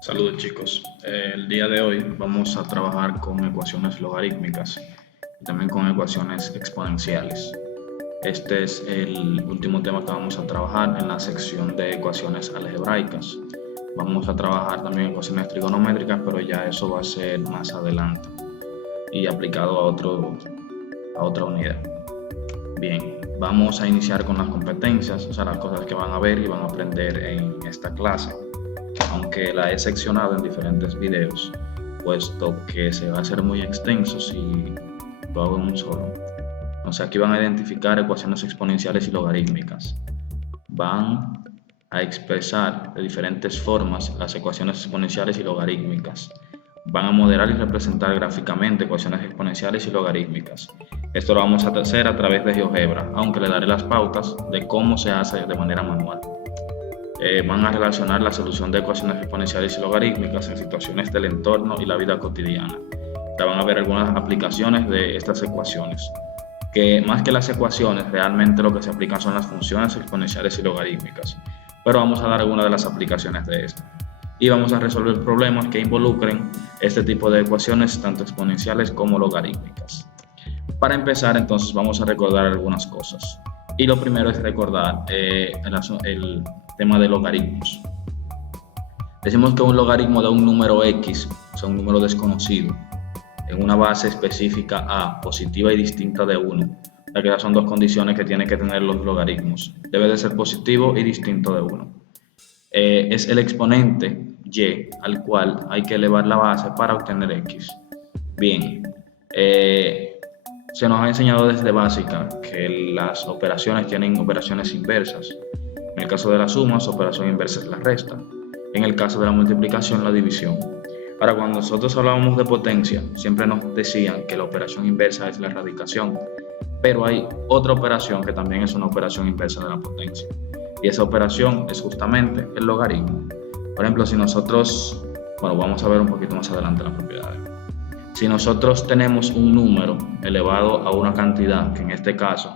Saludos chicos, el día de hoy vamos a trabajar con ecuaciones logarítmicas y también con ecuaciones exponenciales. Este es el último tema que vamos a trabajar en la sección de ecuaciones algebraicas. Vamos a trabajar también ecuaciones trigonométricas, pero ya eso va a ser más adelante y aplicado a otra unidad. Bien, vamos a iniciar con las competencias, o sea, las cosas que van a ver y van a aprender en esta clase. Aunque la he seccionado en diferentes videos, puesto que se va a hacer muy extenso si lo hago en un solo. Entonces aquí van a identificar ecuaciones exponenciales y logarítmicas. Van a expresar de diferentes formas las ecuaciones exponenciales y logarítmicas. Van a modelar y representar gráficamente ecuaciones exponenciales y logarítmicas. Esto lo vamos a hacer a través de GeoGebra, aunque le daré las pautas de cómo se hace de manera manual. Van a relacionar la solución de ecuaciones exponenciales y logarítmicas en situaciones del entorno y la vida cotidiana. Ya van a ver algunas aplicaciones de estas ecuaciones, que más que las ecuaciones, realmente lo que se aplican son las funciones exponenciales y logarítmicas, pero vamos a dar algunas de las aplicaciones de esto. Y vamos a resolver problemas que involucren este tipo de ecuaciones, tanto exponenciales como logarítmicas. Para empezar, entonces, vamos a recordar algunas cosas. Y lo primero es recordar el tema de logaritmos. Decimos que un logaritmo de un número x, o sea, un número desconocido, en una base específica a, positiva y distinta de 1, ya que esas son dos condiciones que tienen que tener los logaritmos. Debe de ser positivo y distinto de 1. Es el exponente y al cual hay que elevar la base para obtener x. Bien, se nos ha enseñado desde básica que las operaciones tienen operaciones inversas. En el caso de la suma, su operación inversa es la resta. En el caso de la multiplicación, la división. Ahora, cuando nosotros hablábamos de potencia, siempre nos decían que la operación inversa es la radicación, pero hay otra operación que también es una operación inversa de la potencia. Y esa operación es justamente el logaritmo. Por ejemplo, si nosotros, vamos a ver un poquito más adelante las propiedades. Si nosotros tenemos un número elevado a una cantidad, que en este caso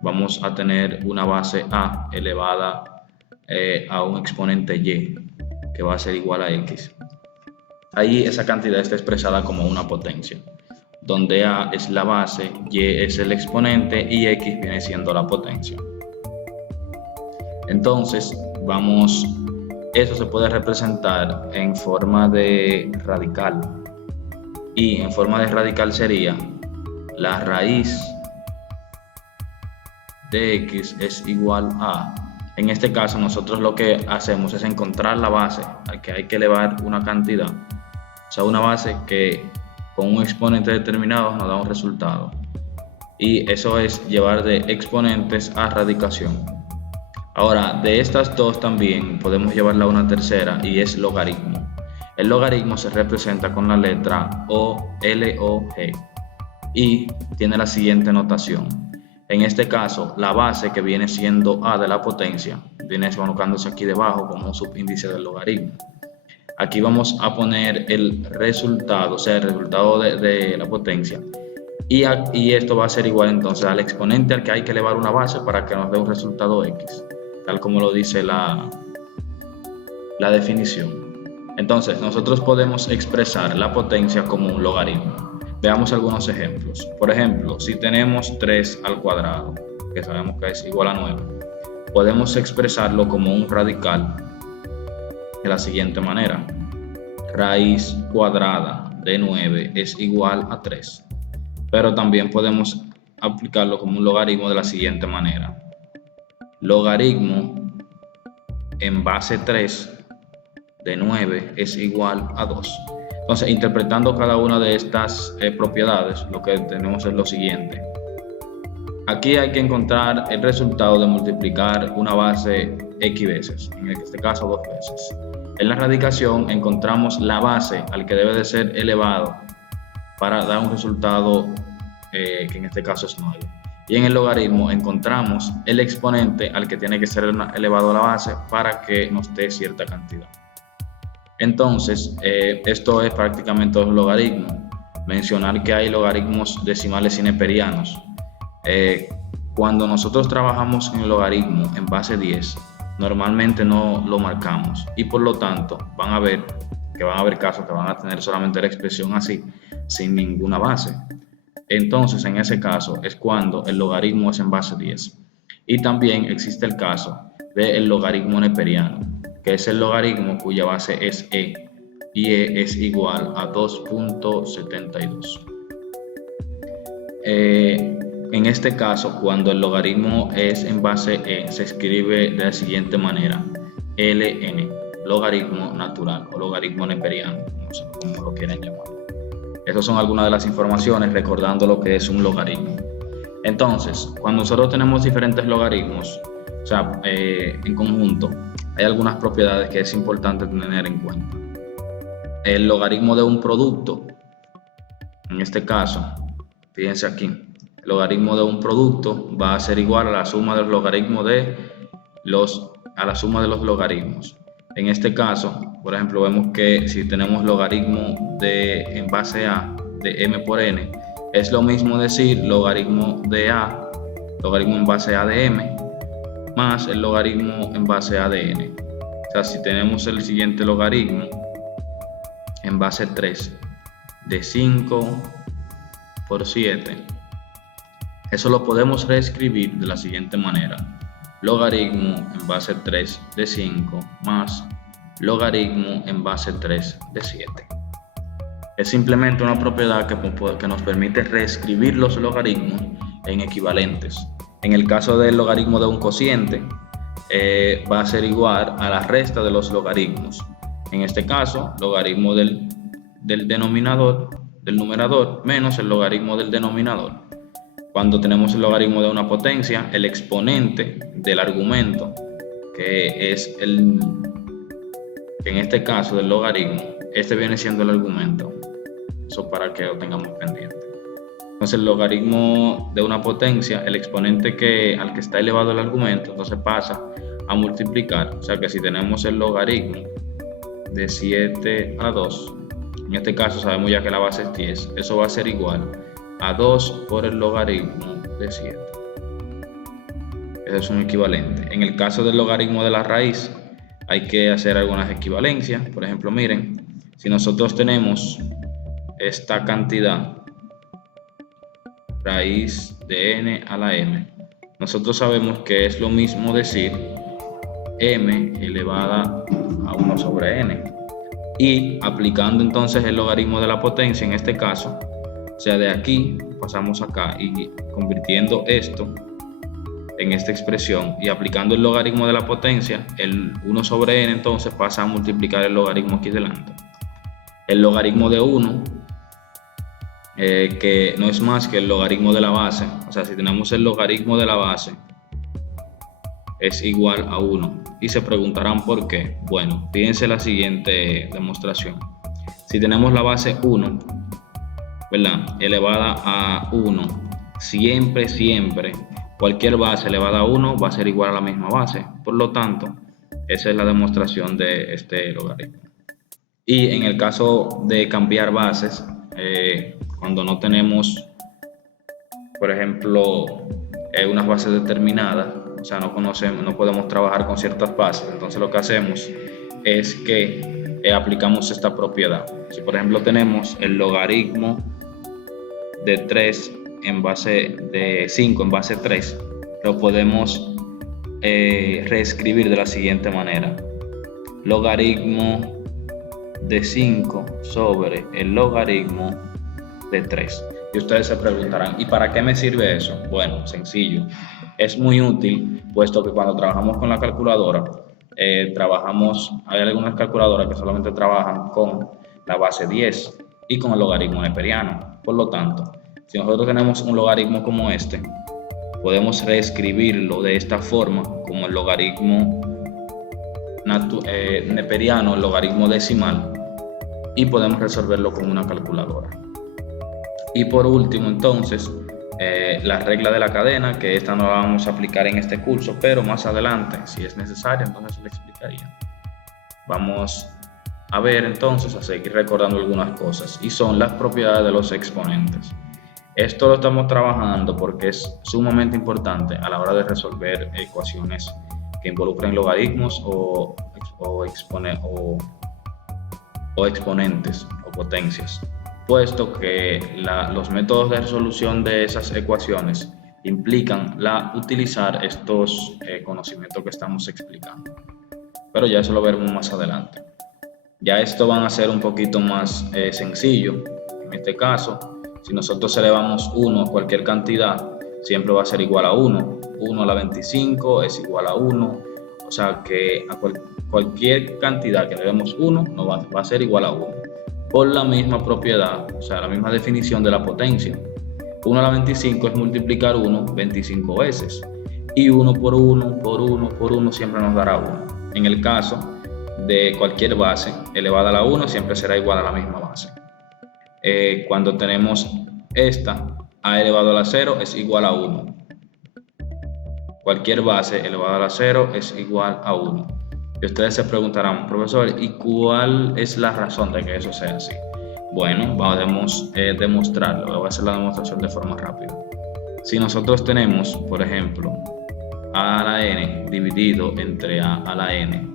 vamos a tener una base a elevada a un exponente y, que va a ser igual a x. Ahí esa cantidad está expresada como una potencia, donde a es la base, y es el exponente y x viene siendo la potencia. Entonces, eso se puede representar en forma de radical. Y en forma de radical sería la raíz de x es igual a, en este caso nosotros lo que hacemos es encontrar la base al que hay que elevar una cantidad, o sea, una base que con un exponente determinado nos da un resultado, y eso es llevar de exponentes a radicación. Ahora, de estas dos también podemos llevarla a una tercera, y es logaritmo. El logaritmo se representa con la letra O, L, O, G, y tiene la siguiente notación. En este caso, la base, que viene siendo a de la potencia, viene colocándose aquí debajo como un subíndice del logaritmo. Aquí vamos a poner el resultado, o sea, el resultado de la potencia, y esto va a ser igual entonces al exponente al que hay que elevar una base para que nos dé un resultado x, tal como lo dice la definición. Entonces, nosotros podemos expresar la potencia como un logaritmo. Veamos algunos ejemplos. Por ejemplo, si tenemos 3 al cuadrado, que sabemos que es igual a 9, podemos expresarlo como un radical de la siguiente manera. Raíz cuadrada de 9 es igual a 3. Pero también podemos aplicarlo como un logaritmo de la siguiente manera. Logaritmo en base 3 de 9 es igual a 2. Entonces, interpretando cada una de estas propiedades, lo que tenemos es lo siguiente. Aquí hay que encontrar el resultado de multiplicar una base x veces, en este caso 2 veces. En la radicación encontramos la base al que debe de ser elevado para dar un resultado que en este caso es 9. Y en el logaritmo encontramos el exponente al que tiene que ser elevado a la base para que nos dé cierta cantidad. Entonces, esto es prácticamente los logaritmos. Mencionar que hay logaritmos decimales neperianos. Cuando nosotros trabajamos en el logaritmo en base 10, normalmente no lo marcamos, y por lo tanto van a ver que van a haber casos que van a tener solamente la expresión así, sin ninguna base. Entonces, en ese caso es cuando el logaritmo es en base 10. Y también existe el caso del logaritmo neperiano, que es el logaritmo cuya base es e, y e es igual a 2.72. En este caso, cuando el logaritmo es en base e, se escribe de la siguiente manera: ln, logaritmo natural o logaritmo neperiano, no sé cómo lo quieren llamar. Esas son algunas de las informaciones recordando lo que es un logaritmo. Entonces, cuando nosotros tenemos diferentes logaritmos, o sea, en conjunto, hay algunas propiedades que es importante tener en cuenta. El logaritmo de un producto, en este caso, fíjense aquí, el logaritmo de un producto va a ser igual a la suma del logaritmo de los logaritmos. En este caso, por ejemplo, vemos que si tenemos logaritmo de en base a de m por n, es lo mismo decir logaritmo de a, logaritmo en base a de m, más el logaritmo en base a de n. O sea, si tenemos el siguiente logaritmo en base 3 de 5 por 7, eso lo podemos reescribir de la siguiente manera: logaritmo en base 3 de 5 más logaritmo en base 3 de 7. Es simplemente una propiedad que nos permite reescribir los logaritmos en equivalentes. En el caso del logaritmo de un cociente, va a ser igual a la resta de los logaritmos. En este caso, logaritmo del numerador menos el logaritmo del denominador. Cuando tenemos el logaritmo de una potencia, el exponente del argumento, que es en este caso del logaritmo, este viene siendo el argumento. Eso para que lo tengamos pendiente. Entonces, el logaritmo de una potencia, el exponente al que está elevado el argumento, entonces pasa a multiplicar. O sea que si tenemos el logaritmo de 7 a 2, en este caso sabemos ya que la base es 10, eso va a ser igual a 2 por el logaritmo de 7. Ese es un equivalente. En el caso del logaritmo de la raíz, hay que hacer algunas equivalencias. Por ejemplo, miren, si nosotros tenemos esta cantidad, raíz de n a la m, nosotros sabemos que es lo mismo decir m elevada a 1 sobre n. Y aplicando entonces el logaritmo de la potencia, en este caso, o sea, de aquí pasamos acá y convirtiendo esto en esta expresión y aplicando el logaritmo de la potencia, el 1 sobre n entonces pasa a multiplicar el logaritmo aquí delante. El logaritmo de 1, que no es más que el logaritmo de la base, o sea, si tenemos el logaritmo de la base, es igual a 1. Y se preguntarán por qué. Bueno, fíjense la siguiente demostración. Si tenemos la base 1, ¿verdad?, elevada a 1, siempre, cualquier base elevada a 1 va a ser igual a la misma base. Por lo tanto, esa es la demostración de este logaritmo. Y en el caso de cambiar bases, cuando no tenemos, por ejemplo, unas bases determinadas, o sea, no podemos trabajar con ciertas bases, entonces lo que hacemos es que aplicamos esta propiedad. Si por ejemplo tenemos el logaritmo de 3 en base de 5 en base 3, lo podemos reescribir de la siguiente manera: logaritmo de 5 sobre el logaritmo de 3. Y ustedes se preguntarán, ¿y para qué me sirve eso? Bueno, sencillo. Es muy útil, puesto que cuando trabajamos con la calculadora, hay algunas calculadoras que solamente trabajan con la base 10 y con el logaritmo neperiano. Por lo tanto, si nosotros tenemos un logaritmo como este, podemos reescribirlo de esta forma como el logaritmo neperiano, el logaritmo decimal, y podemos resolverlo con una calculadora. Y por último, entonces, la regla de la cadena, que esta no la vamos a aplicar en este curso, pero más adelante, si es necesario, entonces le explicaría. Vamos a ver entonces, a seguir recordando algunas cosas, y son las propiedades de los exponentes. Esto lo estamos trabajando porque es sumamente importante a la hora de resolver ecuaciones que involucren logaritmos o o exponentes o potencias, puesto que los métodos de resolución de esas ecuaciones implican utilizar estos conocimientos que estamos explicando. Pero ya eso lo veremos más adelante. Ya esto van a ser un poquito más sencillo. En este caso, si nosotros elevamos 1 a cualquier cantidad, siempre va a ser igual a 1. 1 a la 25 es igual a 1. O sea que a cualquier cantidad que le demos 1 no va a ser igual a 1. Por la misma propiedad, o sea, la misma definición de la potencia. 1 a la 25 es multiplicar 1 25 veces. Y 1 por 1 por 1 por 1 siempre nos dará 1. En el caso de cualquier base elevada a la 1 siempre será igual a la misma base. Cuando tenemos esta, a elevado a la 0 es igual a 1. Cualquier base elevada a la 0 es igual a 1. Y ustedes se preguntarán, profesor, ¿y cuál es la razón de que eso sea así? Bueno, vamos a demostrarlo. Voy a hacer la demostración de forma rápida. Si nosotros tenemos, por ejemplo, a a la n dividido entre a a la n,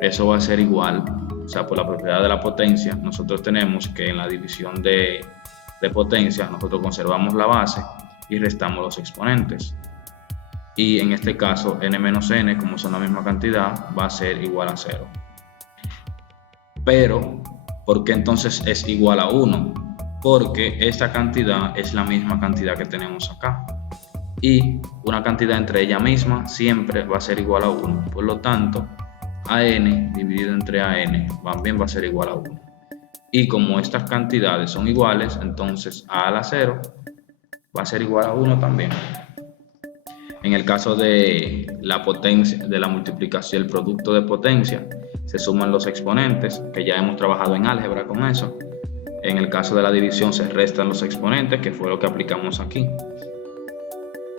eso va a ser igual, o sea, por la propiedad de la potencia, nosotros tenemos que en la división de potencia, nosotros conservamos la base y restamos los exponentes. Y en este caso, n menos n, como son la misma cantidad, va a ser igual a 0. Pero, ¿por qué entonces es igual a 1? Porque esta cantidad es la misma cantidad que tenemos acá. Y una cantidad entre ella misma siempre va a ser igual a 1. Por lo tanto, AN dividido entre AN también va a ser igual a 1. Y como estas cantidades son iguales, entonces A a la 0 va a ser igual a 1 también. En el caso de la potencia, de la multiplicación, el producto de potencia, se suman los exponentes, que ya hemos trabajado en álgebra con eso. En el caso de la división se restan los exponentes, que fue lo que aplicamos aquí.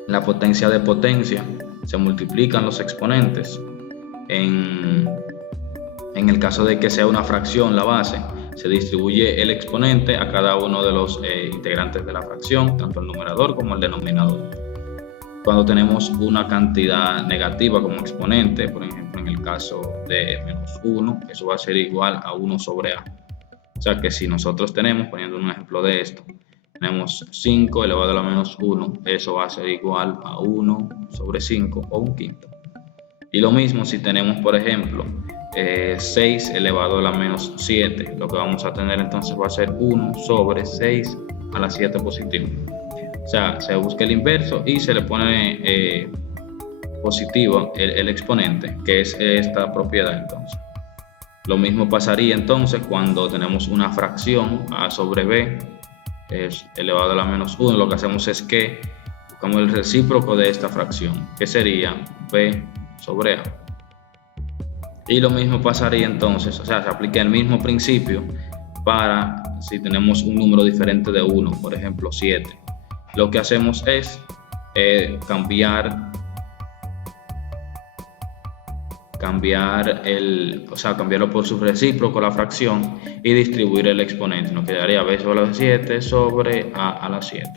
La potencia de potencia, se multiplican los exponentes. En el caso de que sea una fracción la base, se distribuye el exponente a cada uno de los integrantes de la fracción, tanto el numerador como el denominador. Cuando tenemos una cantidad negativa como exponente, por ejemplo en el caso de menos 1, eso va a ser igual a 1 sobre a. O sea que si nosotros tenemos, poniendo un ejemplo de esto, tenemos 5 elevado a la menos 1, eso va a ser igual a 1 sobre 5 o un quinto. Y lo mismo si tenemos, por ejemplo, 6 elevado a la menos 7, lo que vamos a tener entonces va a ser 1 sobre 6 a la 7 positivo. O sea, se busca el inverso y se le pone positivo el exponente, que es esta propiedad entonces. Lo mismo pasaría entonces cuando tenemos una fracción a sobre b es elevado a la menos 1. Lo que hacemos es que buscamos el recíproco de esta fracción, que sería b sobre a. Y lo mismo pasaría entonces, o sea, se aplica el mismo principio para si tenemos un número diferente de 1, por ejemplo 7. Lo que hacemos es cambiarlo por su recíproco, la fracción, y distribuir el exponente. Nos quedaría b sobre la 7 sobre a a la 7.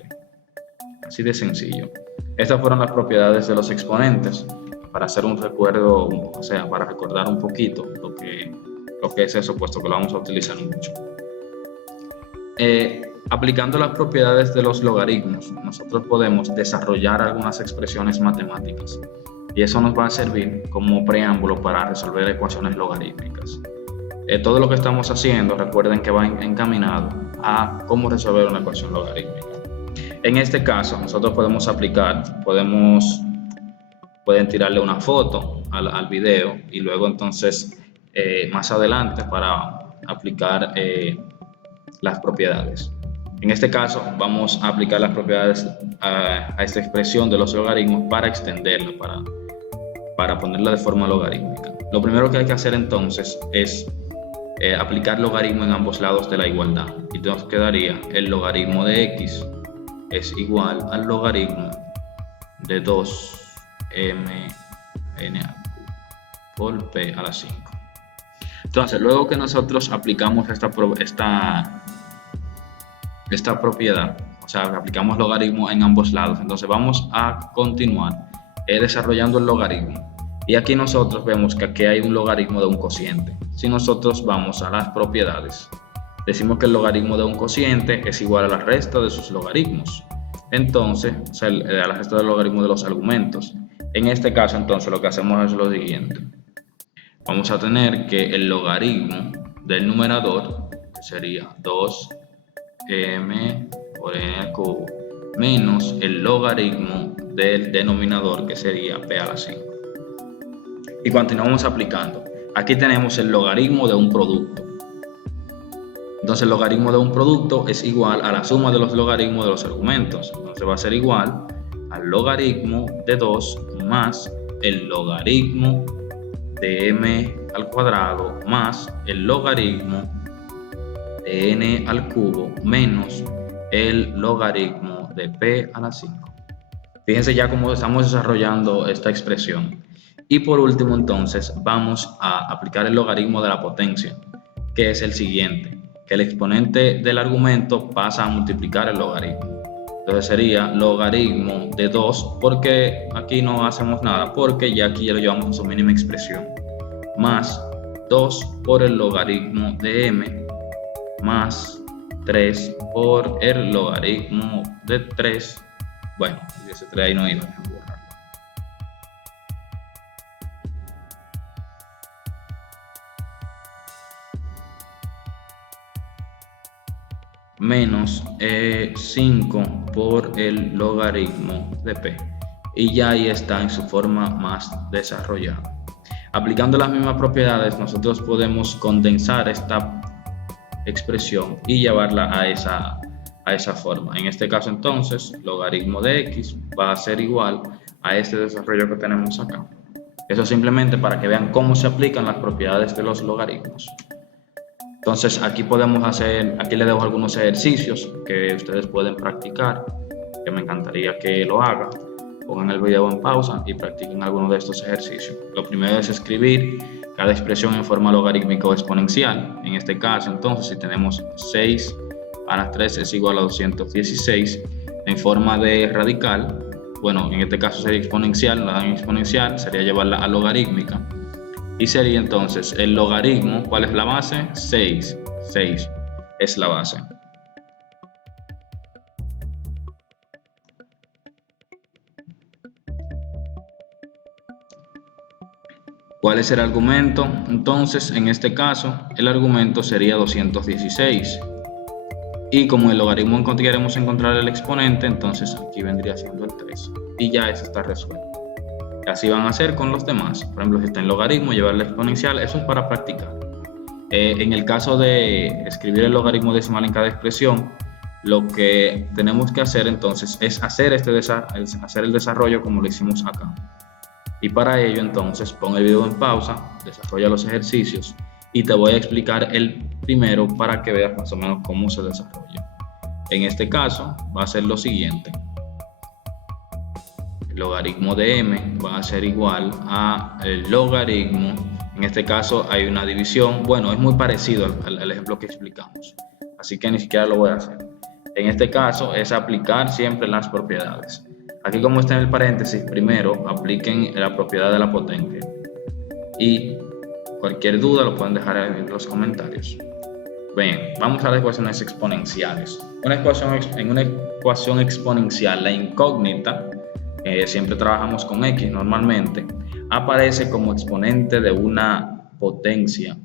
Así de sencillo. Estas fueron las propiedades de los exponentes, para hacer un recuerdo, o sea, para recordar un poquito lo que es eso, puesto que lo vamos a utilizar mucho. Aplicando las propiedades de los logaritmos, nosotros podemos desarrollar algunas expresiones matemáticas y eso nos va a servir como preámbulo para resolver ecuaciones logarítmicas. Todo lo que estamos haciendo, recuerden que va encaminado a cómo resolver una ecuación logarítmica. En este caso, nosotros podemos pueden tirarle una foto al video y luego entonces más adelante para aplicar las propiedades. En este caso vamos a aplicar las propiedades a esta expresión de los logaritmos para extenderla, para ponerla de forma logarítmica. Lo primero que hay que hacer entonces es aplicar logaritmo en ambos lados de la igualdad y nos quedaría el logaritmo de x es igual al logaritmo de 2mn por p a la 5. Entonces, luego que nosotros aplicamos esta propiedad, o sea, aplicamos logaritmo en ambos lados, entonces vamos a continuar desarrollando el logaritmo. Y aquí nosotros vemos que aquí hay un logaritmo de un cociente. Si nosotros vamos a las propiedades, decimos que el logaritmo de un cociente es igual a la resta de sus logaritmos. Entonces, o sea, a la resta del logaritmo de los argumentos. En este caso, entonces, lo que hacemos es lo siguiente. Vamos a tener que el logaritmo del numerador, que sería 2m por n al cubo, menos el logaritmo del denominador, que sería p a la 5. Y continuamos aplicando. Aquí tenemos el logaritmo de un producto. Entonces el logaritmo de un producto es igual a la suma de los logaritmos de los argumentos. Entonces va a ser igual al logaritmo de 2 más el logaritmo de m al cuadrado más el logaritmo de n al cubo menos el logaritmo de p a la 5. Fíjense ya cómo estamos desarrollando esta expresión. Y por último, entonces, vamos a aplicar el logaritmo de la potencia, que es el siguiente, que el exponente del argumento pasa a multiplicar el logaritmo. Entonces sería logaritmo de 2, porque aquí no hacemos nada, porque ya aquí ya lo llevamos a su mínima expresión, más 2 por el logaritmo de m, más 3 por el logaritmo de 3. Bueno, ese 3 ahí no iba a borrarlo. Menos 5 por el logaritmo de p. Y ya ahí está en su forma más desarrollada. Aplicando las mismas propiedades, nosotros podemos condensar esta expresión y llevarla a esa forma. En este caso, entonces, logaritmo de x va a ser igual a este desarrollo que tenemos acá. Eso simplemente para que vean cómo se aplican las propiedades de los logaritmos. Entonces aquí podemos hacer, aquí les dejo algunos ejercicios que ustedes pueden practicar, que me encantaría que lo hagan. Pongan el video en pausa y practiquen alguno de estos ejercicios. Lo primero es escribir cada expresión en forma logarítmica o exponencial. En este caso, entonces, si tenemos 6 a la 3 es igual a 216 en forma de radical, bueno, en este caso sería exponencial, la dan exponencial, sería llevarla a logarítmica. Y sería entonces el logaritmo, ¿cuál es la base? 6. 6 es la base. ¿Cuál es el argumento? Entonces, en este caso, el argumento sería 216. Y como el logaritmo queremos encontrar el exponente, entonces aquí vendría siendo el 3. Y ya eso está resuelto. Y así van a hacer con los demás. Por ejemplo, si está en logaritmo, llevar la exponencial, eso es para practicar. En el caso de escribir el logaritmo decimal en cada expresión, lo que tenemos que hacer entonces es hacer el desarrollo como lo hicimos acá. Y para ello, entonces, pon el video en pausa, desarrolla los ejercicios y te voy a explicar el primero para que veas más o menos cómo se desarrolla. En este caso, va a ser lo siguiente. El logaritmo de m va a ser igual a el logaritmo. En este caso hay una división. Bueno, es muy parecido al ejemplo que explicamos, así que ni siquiera lo voy a hacer. En este caso es aplicar siempre las propiedades. Aquí, como está en el paréntesis, primero apliquen la propiedad de la potencia. Y cualquier duda lo pueden dejar en los comentarios. Bien, vamos a las ecuaciones exponenciales. En una ecuación exponencial, la incógnita, siempre trabajamos con x normalmente, aparece como exponente de una potencia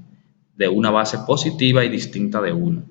de una base positiva y distinta de 1.